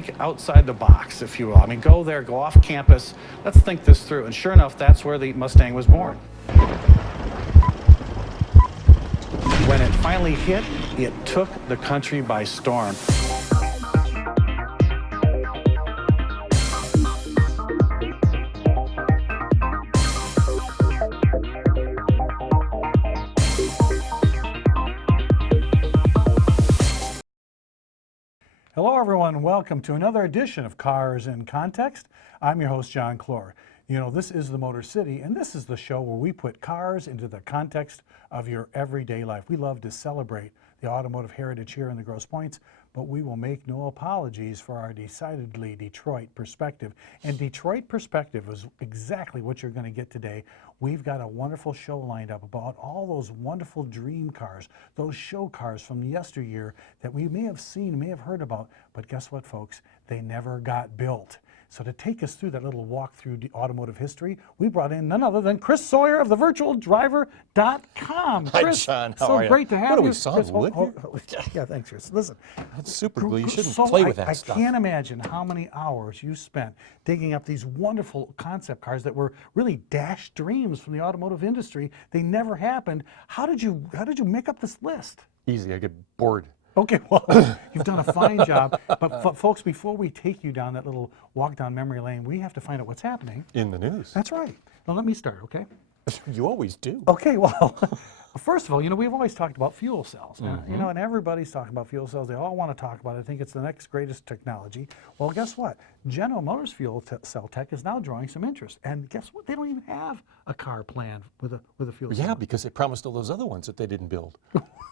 think outside the box, if you will. I mean, go there, go off campus. Let's think this through. And sure enough, that's where the Mustang was born. When it finally hit, it took the country by storm. Hello everyone, welcome to another edition of Cars in Context. I'm your host, John Clor. You know, this is the Motor City, and this is the show where we put cars into the context of your everyday life. We love to celebrate the automotive heritage here in the Grosse Pointes, but we will make no apologies for our decidedly Detroit perspective. And Detroit perspective is exactly what you're going to get today. We've got a wonderful show lined up about all those wonderful dream cars, those show cars from yesteryear that we may have seen, may have heard about, but guess what, folks? They never got built. So to take us through that little walk through the automotive history, we brought in none other than Chris Sawyer of thevirtualdriver.com. Chris, hi, John. How are you? So great to have What you. are we, solid wood here? Yeah, thanks, Chris. Listen. That's super cool. You shouldn't play with that stuff. I can't imagine how many hours you spent digging up these wonderful concept cars that were really dash dreams from the automotive industry. They never happened. How did you make up this list? Easy. I get bored. Okay, well, you've done a fine job. But folks, before we take you down that little walk down memory lane, we have to find out what's happening In the news. That's right. Now let me start, okay? You always do. Okay, well, first of all, you know, we've always talked about fuel cells. You know, and everybody's talking about fuel cells. They all want to talk about it. I think it's the next greatest technology. Well, guess what? General Motors fuel cell tech is now drawing some interest. And guess what? They don't even have a car planned with a fuel cell. Yeah, because they promised all those other ones that they didn't build.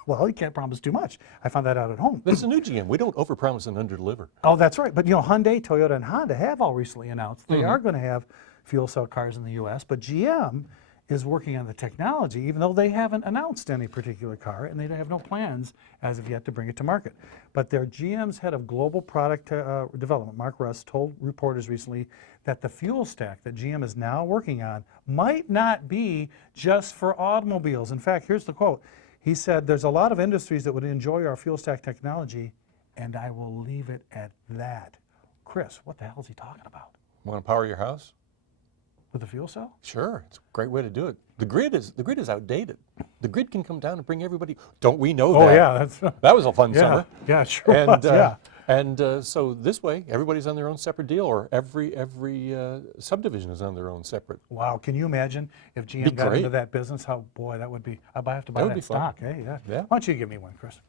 Well, you can't promise too much. I found that out at home. That's a new GM. We don't overpromise and underdeliver. Oh, that's right. But you know, Hyundai, Toyota, and Honda have all recently announced they are going to have fuel cell cars in the U.S., but GM is working on the technology, even though they haven't announced any particular car, and they have no plans as of yet to bring it to market. But their GM's head of global product development, Mark Russ, told reporters recently that the fuel stack that GM is now working on might not be just for automobiles. In fact, here's the quote. He said, "There's a lot of industries that would enjoy our fuel stack technology, and I will leave it at that." Chris, what the hell is he talking about? Want to power your house? With a fuel cell? Sure, it's a great way to do it. The grid is outdated. The grid can come down and bring everybody. Don't we know that? Oh yeah, that was a fun summer. Yeah, sure And was, yeah. So this way, everybody's on their own separate deal, or every subdivision is on their own separate. Wow, can you imagine if GM got into that business? How, boy, that would be. I'd have to buy that stock. Hey, yeah. Why don't you give me one, Chris?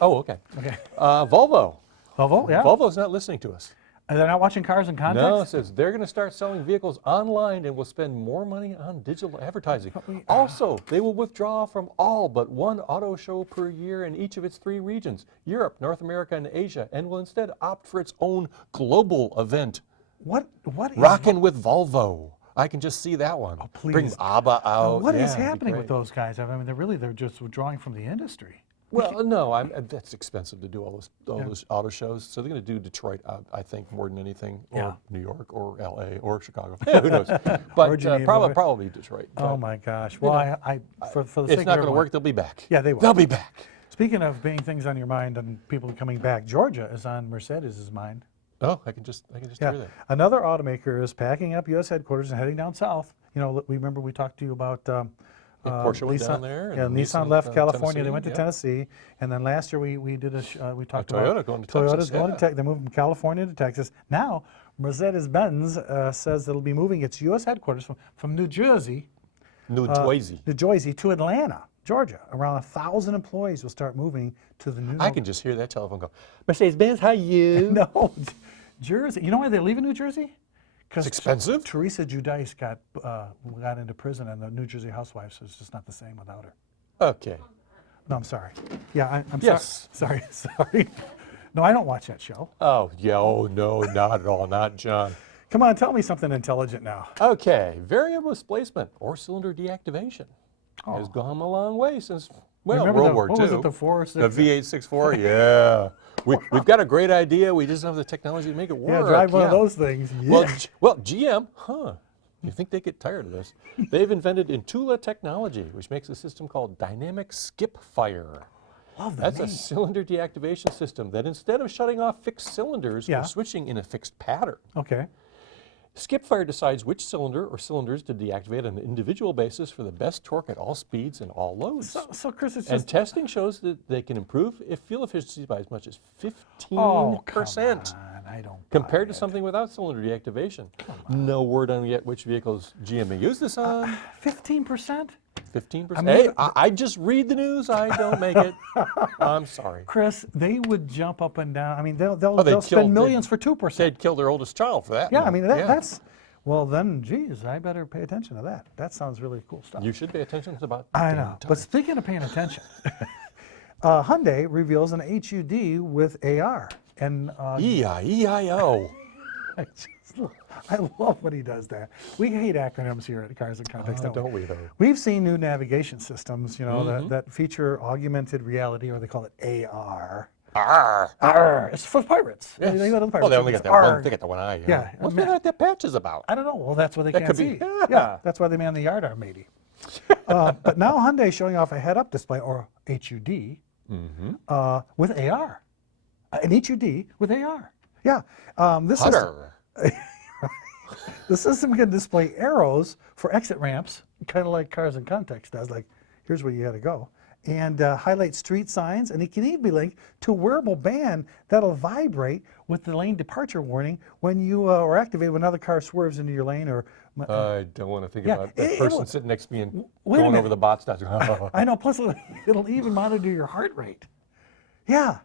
Oh, okay. Okay. Volvo. Volvo, yeah. Volvo's not listening to us. And they're not watching Cars in Context? No, it says they're going to start selling vehicles online and will spend more money on digital advertising. Also, they will withdraw from all but one auto show per year in each of its 3 regions, Europe, North America, and Asia, and will instead opt for its own global event. What is Rockin' with Volvo. I can just see that one. Oh, please. Bring ABBA out. What is happening with those guys? I mean, they're just withdrawing from the industry. Well, no, that's expensive to do all those auto shows. So they're going to do Detroit, I think, more than anything, or New York, or L.A., or Chicago. Yeah, who knows? But probably Detroit. Oh my gosh! Well, for the sake it's not going to work. They'll be back. Yeah, they will. They'll be back. Speaking of being things on your mind and people coming back, Georgia is on Mercedes' mind. Oh, I can just hear that. Another automaker is packing up U.S. headquarters and heading down south. You know, remember we talked to you about. Porsche went Nissan, down there. Yeah, Nissan left California. They went to Tennessee, and then last year we did we talked about going to Toyota's Texas, going to Texas. They're moving from California to Texas. Now Mercedes-Benz says it'll be moving its U.S. headquarters from New Jersey, New Jersey to Atlanta, Georgia. Around 1,000 employees will start moving to the new. I can just hear that telephone go. Mercedes-Benz, how you? No, Jersey. You know why they're leaving New Jersey? It's expensive. Teresa Giudice got into prison, and the New Jersey Housewives is just not the same without her. Okay. No, I'm sorry. Yeah, I'm yes. sorry. No, I don't watch that show. Oh, yeah. Oh, no, not at all. Not John. Come on, tell me something intelligent now. Okay. Variable displacement or cylinder deactivation has gone a long way since, well, World War II. What was it, the 4.6? The V864, yeah. We've got a great idea. We just don't have the technology to make it work. Yeah, drive one of those things. Yeah. Well, GM, you think they get tired of this? They've invented Intula technology, which makes a system called dynamic skip fire. love the That's name. a cylinder deactivation system that instead of shutting off fixed cylinders Yeah. or switching in a fixed pattern, Okay. Skipfire decides which cylinder or cylinders to deactivate on an individual basis for the best torque at all speeds and all loads. So Chris, it's And just testing shows that they can improve fuel efficiency by as much as 15%. oh, come on, I don't Compared buy to it. something without cylinder deactivation. No word on yet which vehicles GM may use this on. 15%. 15%. I mean, Hey, I just read the news. I don't make it. I'm sorry. Chris, they would jump up and down. I mean, they'll they'd spend kill- millions for 2%. They'd kill their oldest child for that. Yeah, I mean that's. Well, then, geez, I better pay attention to that. That sounds really cool stuff. You should pay attention. It's about I damn know. time. But speaking of paying attention, Hyundai reveals an HUD with AR, and E-I-E-I-O. I love when he does that. We hate acronyms here at Cars and Context, Don't we, though? We've seen new navigation systems, that feature augmented reality, or they call it AR. Arr. AR. It's for pirates. Yes. They got the Oh, pirates. they only It's got that one. ARG. They got the one eye. Yeah. What's that patch is about? I don't know. Well, that's what they That can't could be- see. yeah. That's why they man the yard arm, maybe. But now Hyundai showing off a head-up display, or HUD, with AR. An HUD with AR. Yeah. This is. Hunter. The system can display arrows for exit ramps, kind of like Cars and Context does, like, here's where you got to go, and highlight street signs, and it can even be linked to a wearable band that'll vibrate with the lane departure warning when you are activated when another car swerves into your lane, or... I don't want to think Yeah, about that it person will- sitting next to me and Wait a going over minute. the bot stats. I know, plus it'll even monitor your heart rate. Yeah.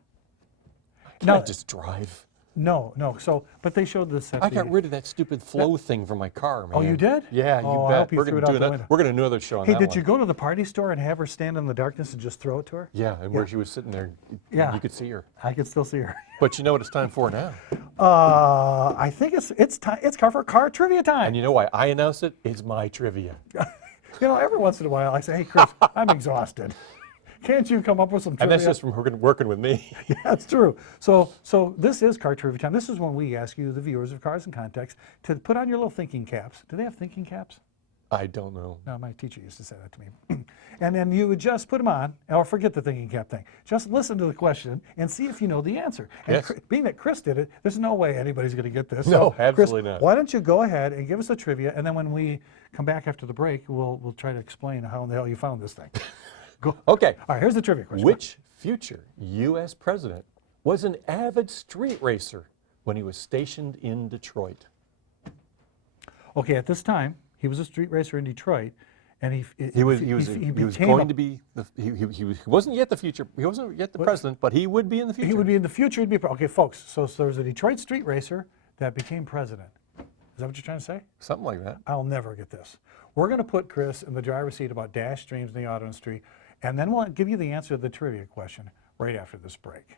Can No. I just drive? No, so, but they showed this at I the... got rid of that stupid flow thing from my car, man. Oh, you did? Yeah, Oh, you I bet. hope you threw it out the window. We're going to do another show on Hey, that did one. you go to the party store and have her stand in the darkness and just throw it to her? Yeah, and where she was sitting there, Yeah. you could see her. I can still see her. But you know what it's time for now? I think it's time. It's car trivia time. And you know why I announced it? It's my trivia. Every once in a while I say, "Hey, Chris, I'm exhausted. Can't you come up with some And trivia?" that's just from working with me. Yeah, that's true. So this is car trivia time. This is when we ask you, the viewers of Cars and Context, to put on your little thinking caps. Do they have thinking caps? I don't know. No, my teacher used to say that to me. And then you would just put them on, or forget the thinking cap thing. Just listen to the question and see if you know the answer. And Yes. being that Chris did it, there's no way anybody's going to get this. No, So, absolutely Chris, not. why don't you go ahead and give us the trivia, and then when we come back after the break, we'll try to explain how in the hell you found this thing. Go. Okay. All right, here's the trivia question. Which future U.S. president was an avid street racer when he was stationed in Detroit? Okay, at this time, he was a street racer in Detroit, and he wasn't yet the future. He wasn't yet the president, but he would be in the future. He would be in the future. Okay, folks. So there's a Detroit street racer that became president. Is that what you're trying to say? Something like that. I'll never get this. We're going to put Chris in the driver's seat about dash streams in the auto industry, and then we'll give you the answer to the trivia question right after this break.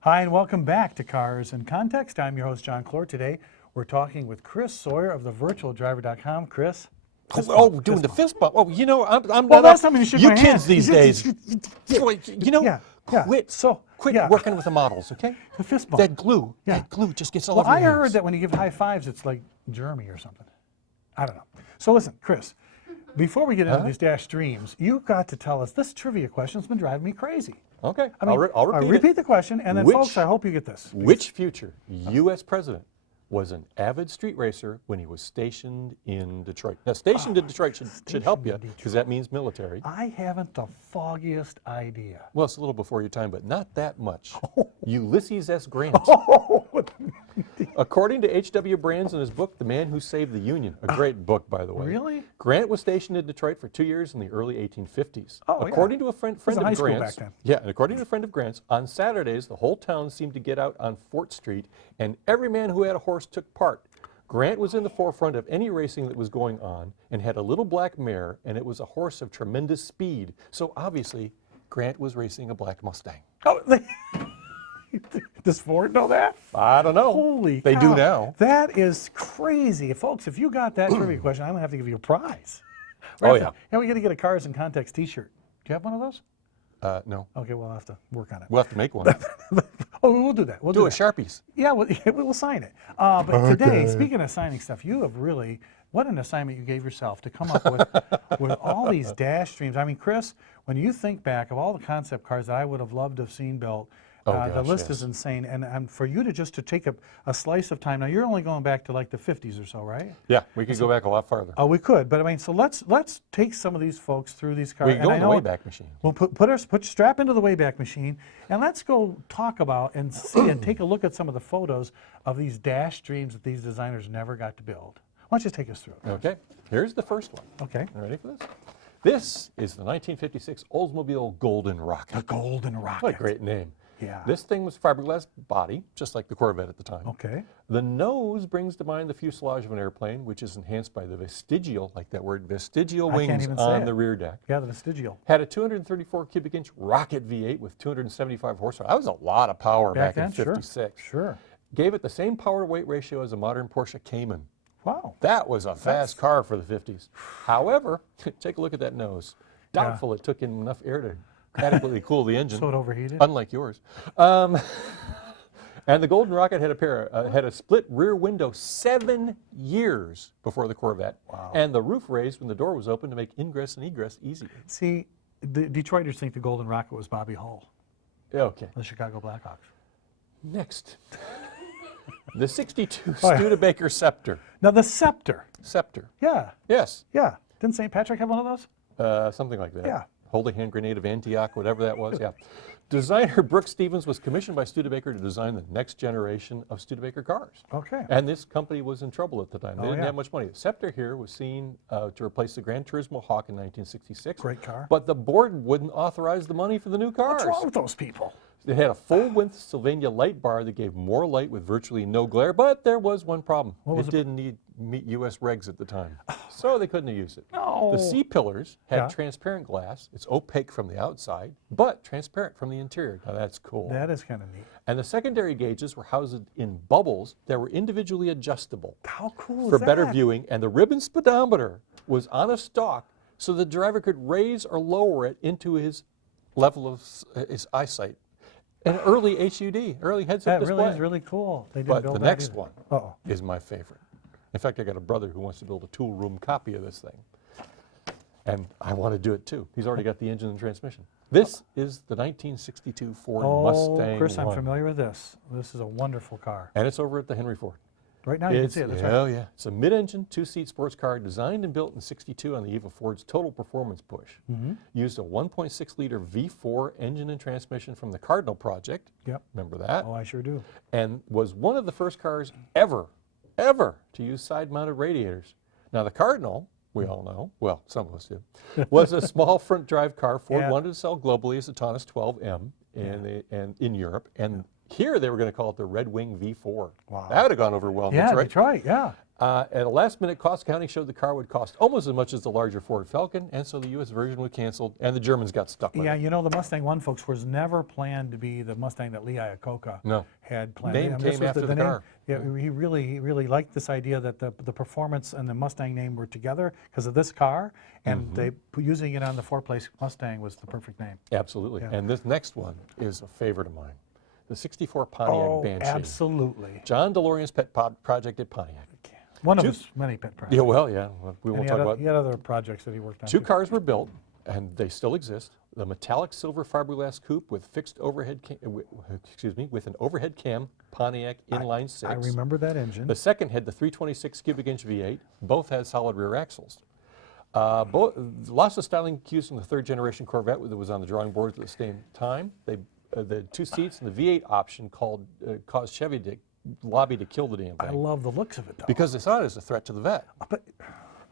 Hi, and welcome back to Cars and Context. I'm your host, John Clor. Today, we're talking with Chris Sawyer of thevirtualdriver.com. Chris? Doing the fist bump. Oh, you know, I'm Well, not that's up. something you should You my kids hand. these You days. should- Boy, you know, Yeah. quit Yeah. working with the models, okay? The fist bump. That glue, Yeah. that glue just gets all Well, over I your heard hands. that when you give high fives, it's like Jeremy or something. I don't know. So listen, Chris, before we get into these dash streams, you got to tell us, this trivia question's been driving me crazy. Okay, I mean, I'll repeat it. the question, and then, Which- folks, I hope you get this. Which future U.S. president was an avid street racer when he was stationed in Detroit? Now, stationed in Detroit should help you, because that means military. I haven't the foggiest idea. Well, it's a little before your time, but not that much. Ulysses S. Grant. According to H.W. Brands in his book, The Man Who Saved the Union, a great book, by the way. Really? Grant was stationed in Detroit for 2 years in the early 1850s. Oh, yeah. According to a friend was in high of school Grant's, back then. yeah, and according to a friend of Grant's, on Saturdays, the whole town seemed to get out on Fort Street, and every man who had a horse took part. Grant was in the forefront of any racing that was going on and had a little black mare, and it was a horse of tremendous speed. So obviously, Grant was racing a black Mustang. Oh, does Ford know that? I don't know. Holy They cow. do now. That is crazy. Folks, if you got that trivia question, I'm going to have to give you a prize. Oh, yeah. And we got to get a Cars in Context t-shirt. Do you have one of those? No. Okay, we'll have to work on it. We'll have to make one. Oh, we'll do that. We'll Do do a that. Sharpies. Yeah, we'll sign it. But today, speaking of signing stuff, you have really, what an assignment you gave yourself to come up with all these dash streams. I mean, Chris, when you think back of all the concept cars that I would have loved to have seen built, the list is insane. And for you to take a slice of time, now you're only going back to like the 50s or so, right? Yeah, we could go back a lot farther. Oh, we could, but I mean, so let's take some of these folks through these cars. We can go in the Wayback Machine. We'll strap into the Wayback Machine, and let's go talk about and see and take a look at some of the photos of these dash dreams that these designers never got to build. Why don't you take us through it? Okay, here's the first one. Okay. Ready for this? This is the 1956 Oldsmobile Golden Rocket. The Golden Rocket. What a great name. Yeah. This thing was fiberglass body, just like the Corvette at the time. Okay. The nose brings to mind the fuselage of an airplane, which is enhanced by the vestigial, like that word, vestigial I can't wings even say on it. the rear deck. Yeah, the vestigial. Had a 234 cubic inch rocket V8 with 275 horsepower. That was a lot of power back in then, '56. Sure. Gave it the same power to weight ratio as a modern Porsche Cayman. Wow. That was a fast car for the 50s. However, take a look at that nose. Doubtful it took in enough air to adequately cool the engine. So it overheated? Unlike yours. And the Golden Rocket had had a split rear window 7 years before the Corvette. Wow. And the roof raised when the door was open to make ingress and egress easier. See, the Detroiters think the Golden Rocket was Bobby Hull, Okay. the Chicago Blackhawks. Next. The '62 Oh, yeah. Studebaker Scepter. Now the Scepter. Scepter. Yeah, Yes. yeah. Didn't St. Patrick have one of those? Something like that. Yeah. Holy Hand Grenade of Antioch, whatever that was, yeah. Designer Brooks Stevens was commissioned by Studebaker to design the next generation of Studebaker cars. Okay. And this company was in trouble at the time. They didn't yeah. have much money. The Scepter here was seen to replace the Gran Turismo Hawk in 1966. Great car. But the board wouldn't authorize the money for the new cars. What's wrong with those people? It had a full-width Sylvania light bar that gave more light with virtually no glare, but there was one problem. was It the didn't meet U.S. regs at the time, so they couldn't use it. No. The C-pillars had Yeah. transparent glass. It's opaque from the outside, but transparent from the interior. Now that's cool. That is kind of neat. And the secondary gauges were housed in bubbles that were individually adjustable How cool for is that? better viewing, and the ribbon speedometer was on a stalk so the driver could raise or lower it into his level of his eyesight. An early HUD, early heads-up That display. really is really cool. They didn't But build the that next either. one Uh-oh. is my favorite. In fact, I got a brother who wants to build a tool room copy of this thing. And I want to do it too. He's already got the engine and transmission. This is the 1962 Ford Mustang Chris, I'm I. familiar with this. This is a wonderful car. And it's over at the Henry Ford. Right now you can see it. That's right. Oh yeah. It's a mid-engine, two-seat sports car designed and built in '62 on the eve of Ford's total performance push. Used a 1.6-liter V4 engine and transmission from the Cardinal project. Yep. Remember that? Oh, I sure do. And was one of the first cars ever to use side-mounted radiators. Now the Cardinal, we all know, well, some of us do, was a small front drive car Ford Yeah. wanted to sell globally as the Taunus 12M and in Europe. And here they were going to call it the Red Wing V4. Wow. That would have gone over well in Yeah, Detroit. Detroit, yeah. At a last-minute cost accounting showed the car would cost almost as much as the larger Ford Falcon, and so the U.S. version was canceled, and the Germans got stuck with Yeah, it. you know, the Mustang I, folks, was never planned to be the Mustang that Lee Iacocca No. had planned. Name this came was after the car. Yeah, he really liked this idea that the performance and the Mustang name were together because of this car, and using it on the four-place Mustang was the perfect name. Absolutely. Yeah. And this next one is a favorite of mine. The '64 Pontiac Banshee. Absolutely. John DeLorean's pet project at Pontiac. One of his many pet projects. Yeah, well, yeah. We And won't he talk had, about he had other projects that he worked on. Two too. cars were built, and they still exist. The metallic silver fiberglass coupe with fixed overhead, with an overhead cam Pontiac inline six. I remember that engine. The second had the 326 cubic inch V8. Both had solid rear axles. Lots of styling cues from the third generation Corvette that was on the drawing boards at the same time. The two seats and the V8 option caused Chevy to lobby to kill the damn I thing love the looks of it, though. because they saw it as a threat to the vet. But,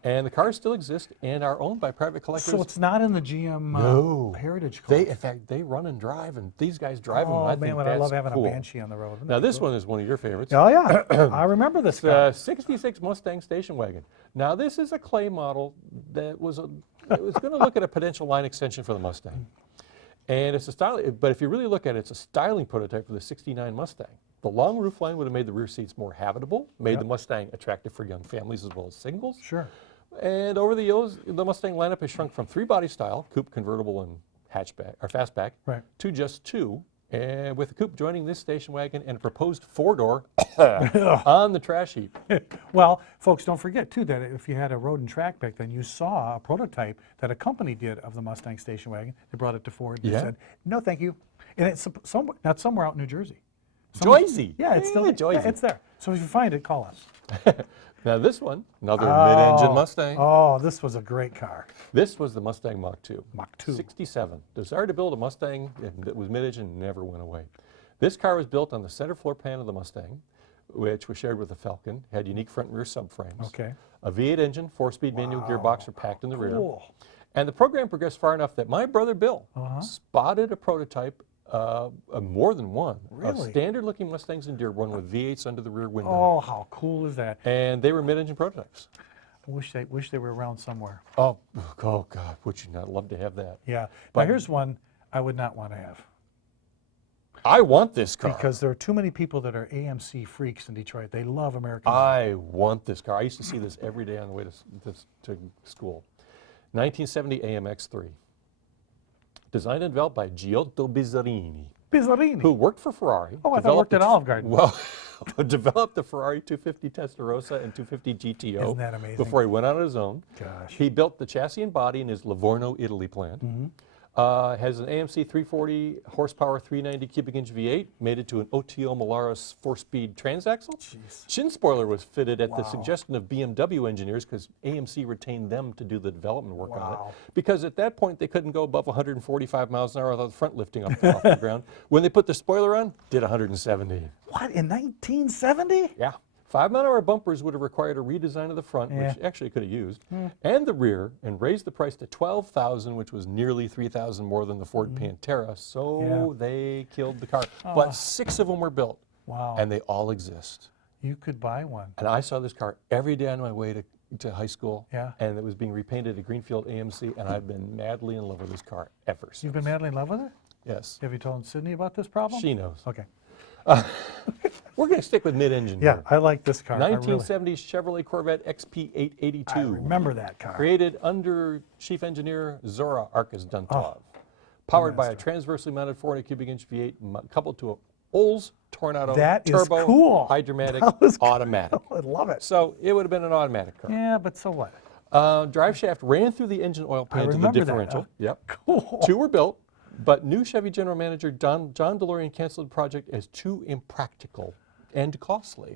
And the cars still exist and are owned by private collectors. so it's not in the GM No. Heritage They, Club. in fact, they run and drive, and these guys drive them. Oh, And I man, think would that's I love having cool. a Banshee on the road. Wouldn't Now that be this cool? one is one of your favorites. Oh, yeah. I remember this guy. The '66 Mustang station wagon. Now this is a clay model that was going to look at a potential line extension for the Mustang. And it's a styling, but if you really look at it, it's a styling prototype for the '69 Mustang. The long roofline would have made the rear seats more habitable, made the Mustang attractive for young families as well as singles. Sure. And over the years, the Mustang lineup has shrunk from 3-body style, coupe, convertible, and hatchback or fastback, Right. to just 2. And with the coupe joining this station wagon and a proposed 4-door on the trash heap. Well, folks, don't forget, too, that if you had a road and track back then, you saw a prototype that a company did of the Mustang station wagon. They brought it to Ford. They said, no, thank you. And it's not somewhere out in New Jersey. Joyzy. Yeah, it's still Joyzy. yeah, it's there. So if you find it, call us. Now this one, another mid-engine Mustang. Oh, this was a great car. This was the Mustang Mach II. Mach II. 67. Desire to build a Mustang that was mid-engine never went away. This car was built on the center floor pan of the Mustang, which was shared with the Falcon, had unique front and rear subframes. Okay. A V8 engine, 4-speed manual gearbox are packed in the rear. Cool. And the program progressed far enough that my brother Bill spotted a prototype, more than one, of Really? standard-looking Mustangs in Dearborn with V8s under the rear window. Oh, how cool is that? And they were mid-engine prototypes. I wish they were around somewhere. Oh God, would you not love to have that? Yeah. But- now here's one I would not want to have. I want this car. Because there are too many people that are AMC freaks in Detroit. They love American. I want this car. I used to see this every day on the way to school. 1970 AMX 3. Designed and developed by Giotto Bizzarini, Bizzarini. who worked for Ferrari. Oh, I thought worked at Olive Garden. Well, developed the Ferrari 250 Testarossa and 250 GTO. Isn't that amazing? Before he went on his own. Gosh. He built the chassis and body in his Livorno, Italy plant. Has an AMC 340 horsepower, 390 cubic inch V8, made it to an OTO Molaris 4-speed transaxle. Jeez. Shin spoiler was fitted at the suggestion of BMW engineers because AMC retained them to do the development work on it. Because at that point they couldn't go above 145 miles an hour without the front lifting up off the ground. When they put the spoiler on, did 170. What, in 1970? Yeah. 5-mile-an-hour bumpers would have required a redesign of the front, which actually could have used, and the rear, and raised the price to $12,000, which was nearly $3,000 more than the Ford Pantera. So they killed the car. But 6 of them were built, Wow. and they all exist. You could buy one. And I saw this car every day on my way to high school, Yeah. and it was being repainted at Greenfield AMC, and I've been madly in love with this car ever since. You've been madly in love with it? Yes. Have you told Sydney about this problem? She knows. Okay. We're going to stick with mid-engine Yeah, here. I like this car. I really- 1970s Chevrolet Corvette XP882. I remember that car. Created under Chief Engineer Zora Arkas Duntov. Powered by a transversely mounted 400 cubic inch V8 coupled to a Olds Tornado That is turbo cool. hydromatic That was cool. automatic. I love it. So it would have been an automatic car. Yeah, but so what? Drive shaft ran through the engine oil pan to the remember that. differential. Yep. Cool. 2 were built, but new Chevy general manager John DeLorean canceled the project as too impractical and costly.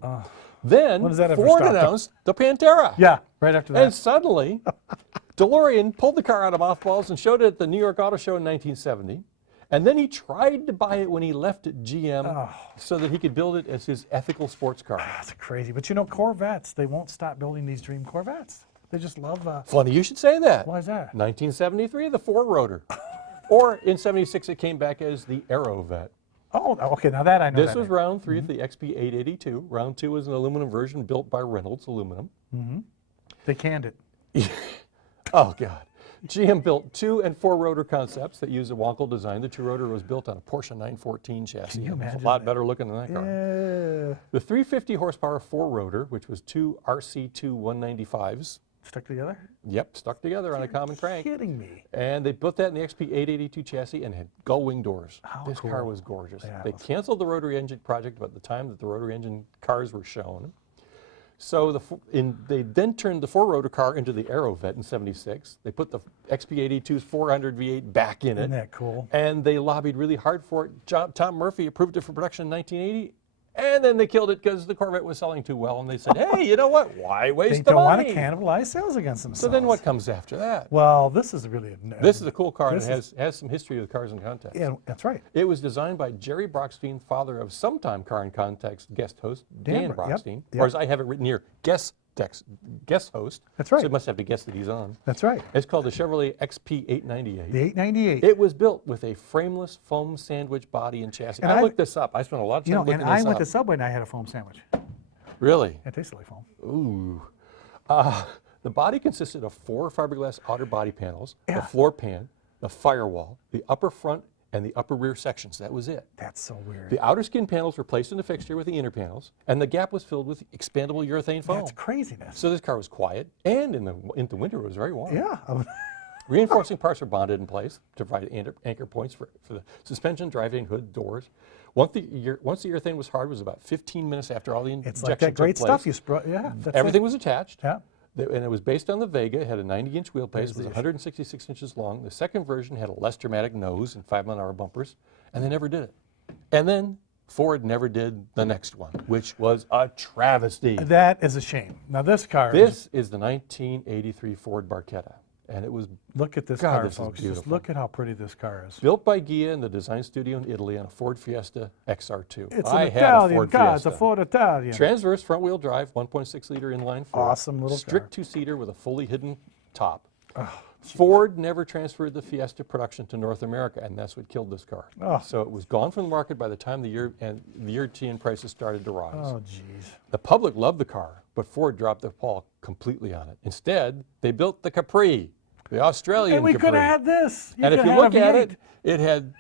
Then When does that ever Ford stop? announced the Pantera. Yeah, right after that. And suddenly, DeLorean pulled the car out of mothballs and showed it at the New York Auto Show in 1970. And then he tried to buy it when he left GM so that he could build it as his ethical sports car. That's crazy. But you know, Corvettes, they won't stop building these dream Corvettes. They just love, Funny you should say that. why is that? 1973, the Fourrotor. Or in 76, it came back as the Aerovette. Oh, okay, now that I know. This that was name. round 3 of the XP882. Round 2 was an aluminum version built by Reynolds Aluminum. They canned it. Oh, God. GM built 2 and 4 rotor concepts that used a Wonkel design. The 2-rotor was built on a Porsche 914 chassis. you It was imagine a lot that? better looking than that car. Yeah. The 350 horsepower 4-rotor, which was 2 RC2 195s, Stuck together? yep, stuck together on a common crank. Kidding me. And they put that in the XP882 chassis and had gull-wing doors. How This car cool. was gorgeous. Yeah, it They was canceled the rotary engine project about the time that the rotary engine cars were shown. So they then turned the 4-rotor car into the Aerovette in 76. They put the XP882's 400 V8 back in it. Isn't that cool? And they lobbied really hard for it. Tom Murphy approved it for production in 1980. And then they killed it because the Corvette was selling too well. And they said, hey, you know what? Why waste They the don't want money? to cannibalize sales against themselves. So then what comes after that? Well, this is really This is a cool car and this it has some history with cars in context. Yeah, that's right. It was designed by Jerry Brockstein, father of sometime Car in Context guest host Dan Bro- yep, Brockstein. yep. Or as I have it written here, guest host. That's right. So it must have to guess that he's on. That's right. It's called the Chevrolet XP898. The 898. It was built with a frameless foam sandwich body and chassis. And I I- looked this up. I spent a lot of time you know, looking and this I went up. to Subway and I had a foam sandwich. Really? It tasted like foam. Ooh. The body consisted of 4 fiberglass outer body panels, Yeah. the floor pan, the firewall, the upper front and the upper rear sections. That was it. That's so weird. The outer skin panels were placed in the fixture with the inner panels, and the gap was filled with expandable urethane foam. That's craziness. So this car was quiet, and in the winter it was very warm. Yeah. Reinforcing parts were bonded in place to provide anchor points for the suspension, driving hood, doors. Once the urethane was hard, it was about 15 minutes after all the injections It's like that great took place. stuff you brought. Yeah. That's Everything it. was attached. Yeah. And it was based on the Vega. It had a 90-inch wheelbase, There's was the issue. 166 inches long. The second version had a less dramatic nose and 5-mile-an-hour bumpers, and they never did it. And then Ford never did the next one, which was a travesty. That is a shame. Now this car. This is the 1983 Ford Barracuda, and it was Look at this God, car, this is folks. Just beautiful. look at how pretty this car is. built by Ghia in the design studio in Italy on a Ford Fiesta XR2. It's I an had a Italian Ford car. Fiesta. It's a Ford Italian. Transverse front-wheel drive, 1.6-liter inline four. Awesome little Strict car. two-seater with a fully hidden top. Ford never transferred the Fiesta production to North America, and that's what killed this car. Oh. So it was gone from the market by the time the European prices started to rise. Oh, jeez. The public loved the car, but Ford dropped the ball completely on it. Instead, they built the Capri, the Australian And we Capri. could have had this. And if could you have look had a at V8. it, it had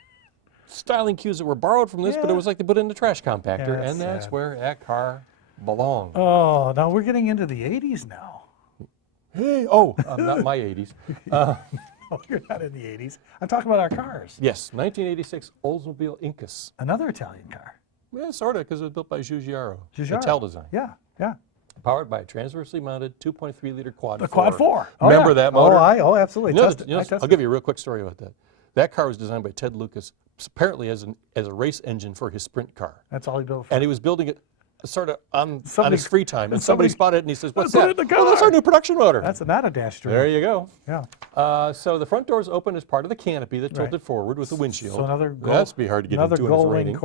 styling cues that were borrowed from this, but Yeah. it was like they put it in the trash compactor, Yeah, that's and that's sad. where that car belonged. Oh, now we're getting into the 80s now. Hey, not my 80s. Oh, you're not in the 80s. I'm talking about our cars. Yes, 1986 Oldsmobile Incus. Another Italian car. Yeah, sort of, because it was built by Giugiaro. Giugiaro. Mattel design. Yeah, yeah. Powered by a transversely mounted 2.3-liter quad The Quad 4. Remember yeah. that motor? Absolutely. You know, Tested- I I'll tested give you a real quick story about that. That car was designed by Ted Lucas, apparently as a race engine for his sprint car. That's all he built for. And he was building it sort of on Somebody- his free time, and somebody- somebody spotted it, and he says, "What's Put that?" it in the "Oh, that's car." our new production motor. That's not a dash stream. There you go. Yeah. So the front doors open as part of the canopy that tilted Right. forward with the windshield. So another That's be hard to get another into in this Gullwing raining.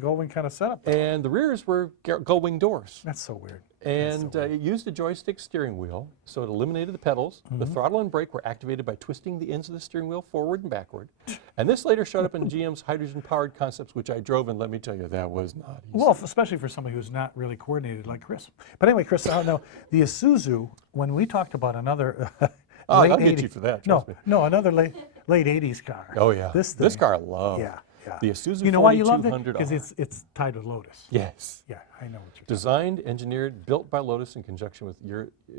Gullwing kind of setup. And the rears were gull-wing doors. That's so weird. And it used a joystick steering wheel, so it eliminated the pedals. The throttle and brake were activated by twisting the ends of the steering wheel forward and backward. And this later showed up in GM's hydrogen-powered concepts, which I drove, and let me tell you, that was not easy. Well, especially for somebody who's not really coordinated like Chris. But anyway, Chris, no, the Isuzu, when we talked about another Oh, late I'll get 80s you for that, No, trust me. no, another late 80s car. Oh, yeah. This This thing. car I love. Yeah, yeah. The Isuzu You know why you loved it? 4200R. Because it's tied with Lotus. Yes. Yeah, I know what you're Designed, engineered, built by Lotus in conjunction with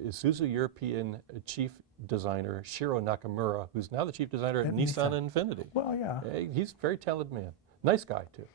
Isuzu European chief designer Shiro Nakamura, who's now the chief designer at At Nissan Nissan. and Infiniti. Well, yeah. He's a very talented man. Nice guy, too.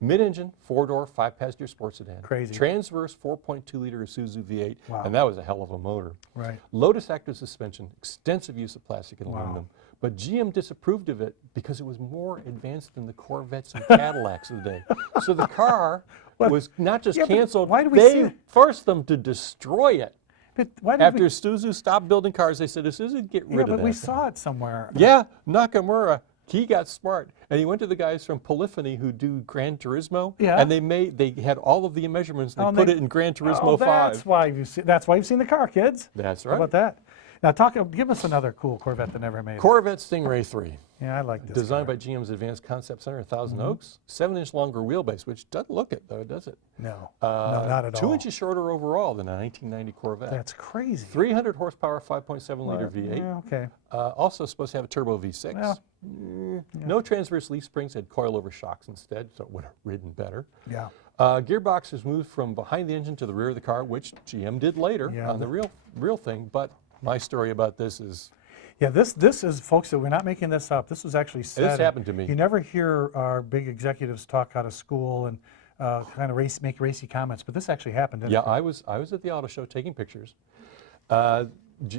Mid-engine, four-door, five-passenger sports sedan. Crazy. Transverse 4.2-liter Isuzu V8, Wow. and that was a hell of a motor. Right. Lotus active suspension, extensive use of plastic and Wow. aluminum, but GM disapproved of it because it was more advanced than the Corvettes and Cadillacs of the day. So the car was not just Yeah, but canceled, why do we see they it? forced them to destroy it. But why did After we, Isuzu stopped building cars, they said, Isuzu, get yeah, rid but of that. we thing." saw it somewhere. Yeah, Nakamura, he got smart, and he went to the guys from Polyphony who do Gran Turismo, Yeah. and they had all of the measurements, and Oh, they put they- it in Gran Turismo Oh, 5. that's why you've seen the car, kids. That's How right. about that? Now give us another cool Corvette that never made it. Corvette Stingray III, Yeah, I like this. designed car. by GM's Advanced Concept Center in Thousand Oaks, 7-inch longer wheelbase, which doesn't look it though, does it? No, no, not at all. 2 inches shorter overall than a 1990 Corvette. That's crazy. 300 horsepower, 5.7-liter V8. Yeah, okay. Also supposed to have a turbo V6. Well, No transverse leaf springs, had coilover shocks instead, so it would have ridden better. Yeah. Gearbox is moved from behind the engine to the rear of the car, which GM did later Yeah. on the real thing. But my story about this is Yeah, this is, folks, that we're not making this up. This was actually said. This happened to me. You never hear our big executives talk out of school and kind of make racy comments, but this actually happened, didn't yeah. it? I was at the auto show taking pictures.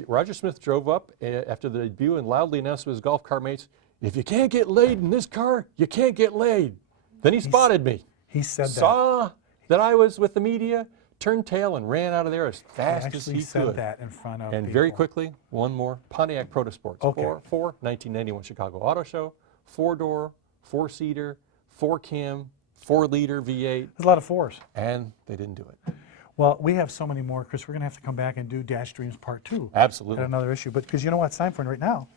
Roger Smith drove up after the debut and loudly announced to his golf car mates, "If you can't get laid in this car, you can't get laid." Then he spotted me, He said that. saw that I was with the media, turned tail and ran out of there as He fast as actually he said could. that in front of And people. very quickly, one more, Pontiac Pro Sport. Okay. 1991 Chicago Auto Show, 4-door, 4-seater, 4-cam, 4-liter V8, There's a lot of fours. and they didn't do it. Well, we have so many more, Chris. We're going to have to come back and do Dash Dreams Part 2. Absolutely. At another issue. But because you know what it's time for right now?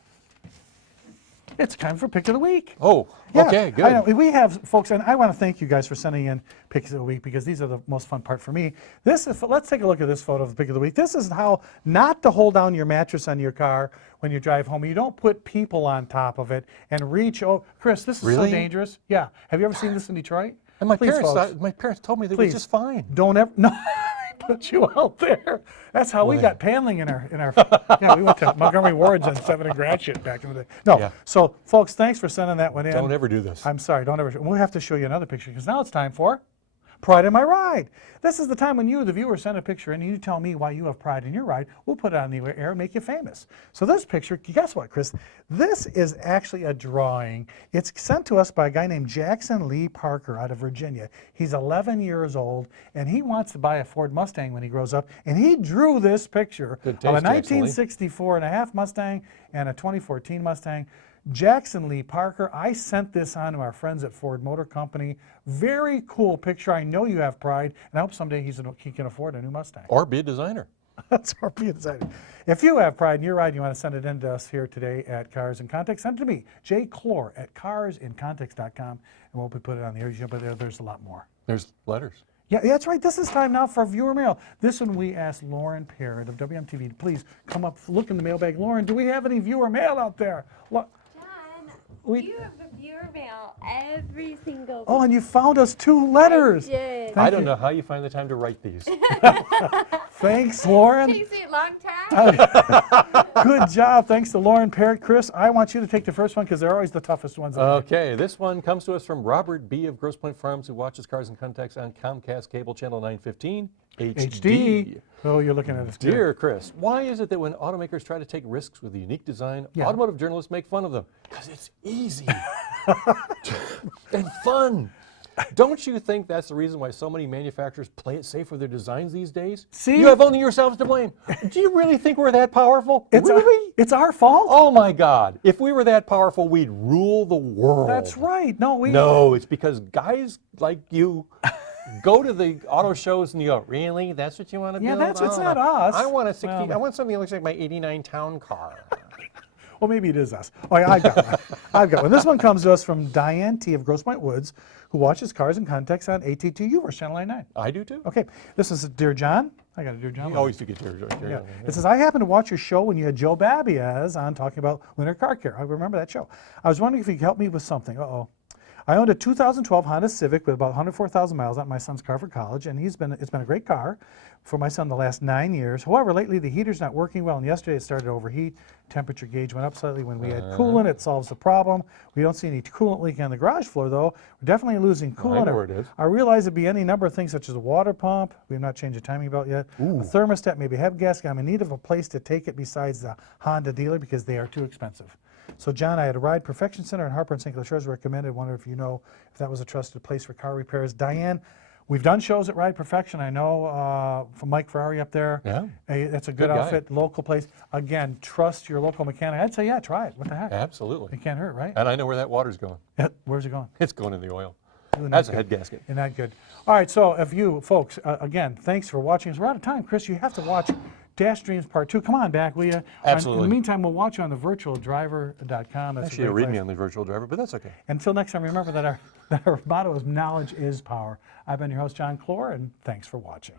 It's time for Pick of the Week. Oh, Yeah, okay, good. I know. We have, folks, and I want to thank you guys for sending in Picks of the Week because these are the most fun part for me. This is, let's take a look at this photo of the Pick of the Week. This is how not to hold down your mattress on your car when you drive home. You don't put people on top of it and reach. Oh, Chris, this is Really? so dangerous. Yeah. Have you ever seen this in Detroit? And my Please, parents, folks, my parents told me they were please, just fine. Don't ever. No. Put you out there. That's how we Well, got paneling in our yeah, we went to Montgomery Ward's on 7 and Gratiot back in the day. No. Yeah. So folks, thanks for sending that one in. Don't ever do this. I'm sorry, don't ever. We'll have to show you another picture because now it's time for Pride in My Ride. This is the time when you, the viewer, send a picture in and you tell me why you have pride in your ride. We'll put it on the air and make you famous. So this picture, guess what, Chris? This is actually a drawing. It's sent to us by a guy named Jackson Lee Parker out of Virginia. He's 11 years old and he wants to buy a Ford Mustang when he grows up. And he drew this picture Good of taste, a Jackson Lee. 1964 and a half Mustang and a 2014 Mustang. Jackson Lee Parker, I sent this on to our friends at Ford Motor Company. Very cool picture. I know you have pride, and I hope someday he can afford a new Mustang. Or be a designer. That's our be excited. If you have pride in your ride, you want to send it in to us here today at Cars in Context, send it to me, J. Clor at carsincontext.com, and we'll put it on the air. But there's a lot more. There's letters. Yeah, that's right. This is time now for viewer mail. This one we asked Lauren Parrott of WMTV to please come up, look in the mailbag. Lauren, do we have any viewer mail out there? Look. You have a viewer mail every single week. Oh, and you found us 2 letters. I did. I don't know how you find the time to write these. Thanks, Lauren. Takes me a long time. Good job. Thanks to Lauren Parrott. Chris, I want you to take the first one because they're always the toughest ones. Okay, this one comes to us from Robert B. of Grosse Pointe Farms, who watches Cars in Context on Comcast Cable Channel 915 HD. Oh, you're looking at us. Good. Dear Chris, why is it that when automakers try to take risks with a unique design, automotive journalists make fun of them? Because it's easy and fun. Don't you think that's the reason why so many manufacturers play it safe with their designs these days? See? You have only yourselves to blame. Do you really think we're that powerful? Really? It's our fault? Oh my God. If we were that powerful, we'd rule the world. That's right. No, it's because guys like you go to the auto shows and you go, really? That's what you want to do? Yeah, it's not us. I want a 60, Well, I want something that looks like my 89 town car. Well, maybe it is us. Oh, yeah, I've got one. I've got one. This one comes to us from Diane T. of Grosse Pointe Woods, who watches Cars in Context on AT2U or Channel 99. I do too. Okay, this is Dear John. I got a Dear John. You always do get your Yeah. It says, I happened to watch your show when you had Joe Babiaz on talking about winter car care. I remember that show. I was wondering if you could help me with something. Uh-oh. I owned a 2012 Honda Civic with about 104,000 miles on my son's car for college, and it's been a great car for my son the last 9 years. However, lately the heater's not working well, and yesterday it started to overheat. Temperature gauge went up slightly when we had coolant. It solves the problem. We don't see any coolant leaking on the garage floor, though. We're definitely losing coolant. I know where it is. I realize it'd be any number of things, such as a water pump. We have not changed the timing belt yet. A thermostat, maybe a head gasket. I'm in need of a place to take it besides the Honda dealer because they are too expensive. So, John, I had a Ride Perfection Center in Harper and St. Clair Shores recommended. Wonder if you know if that was a trusted place for car repairs. Diane, we've done shows at Ride Perfection. I know from Mike Ferrari up there. Yeah. That's a good guy. outfit, local place. Again, trust your local mechanic. I'd say, yeah, try it. What the heck? Absolutely. It can't hurt, right? And I know where that water's going. Where's it going? It's going in the oil. Ooh, That's a not head good. gasket. Isn't that good? All right, so if you folks, again, thanks for watching us. We're out of time, Chris. You have to watch Dash Dreams Part 2. Come on back, will you? Absolutely. In the meantime, we'll watch you on the virtualdriver.com. That's Actually, a you great read me place. on the virtual driver, but that's okay. Until next time, remember that our motto is knowledge is power. I've been your host, John Clor, and thanks for watching.